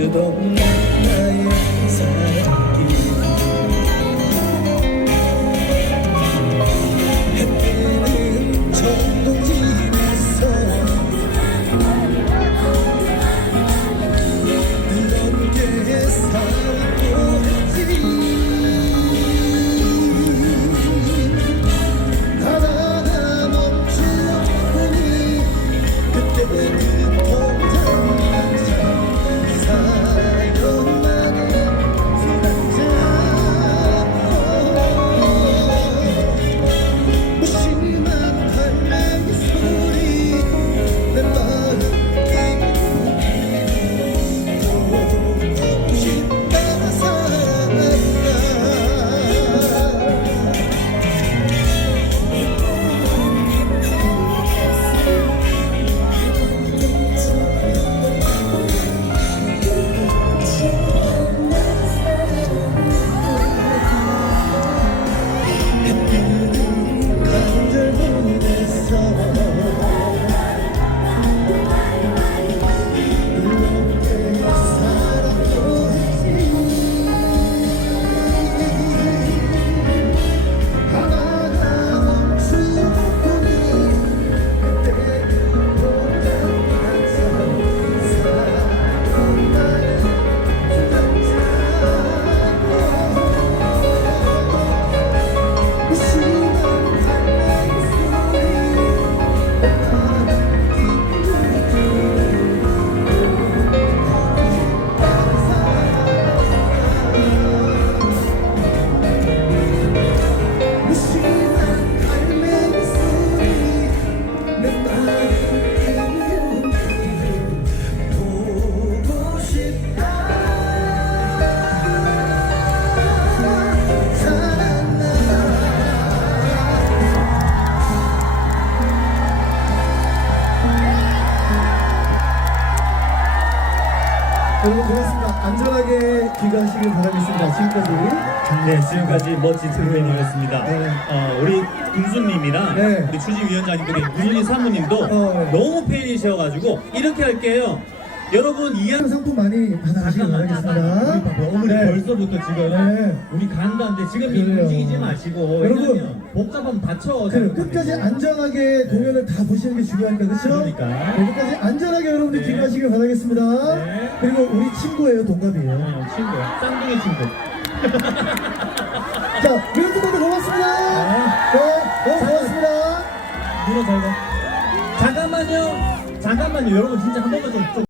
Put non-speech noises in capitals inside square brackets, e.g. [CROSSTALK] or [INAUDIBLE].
sevdam ne 여러분 고맙습니다. 안전하게 귀가하시길 바라겠습니다. 지금까지 네, 지금까지 멋진 트루메니였습니다. 네. 어, 우리 군수님이랑 네. 우리 주지위원장님들이 무준이 사모님도 어, 네. 너무 팬이셔가지고 이렇게 할게요. 여러분 이한 상품 많이 받아가시길 바라겠습니다. 어머니 네. 벌써부터 지금 네. 우리 간다는데 지금 그래요. 움직이지 마시고 여러분. 왜냐면 복잡하면 다쳐. 그 끝까지 안전하게 공연을 다 보시는 게 중요하니까 그렇죠? 그러니까. 네, 끝까지 안전하게 여러분들 네. 기도하시길 바라겠습니다. 네. 그리고 우리 친구예요, 동갑이에요. 어, 친구, 쌍둥이 친구. [LAUGHS] 자, 뮤지컬도 고맙습니다. 네, 너무 고맙습니다. 누나 잘 가. 잠깐만요. 잠깐만요. 여러분 진짜 한 번만 좀. 좀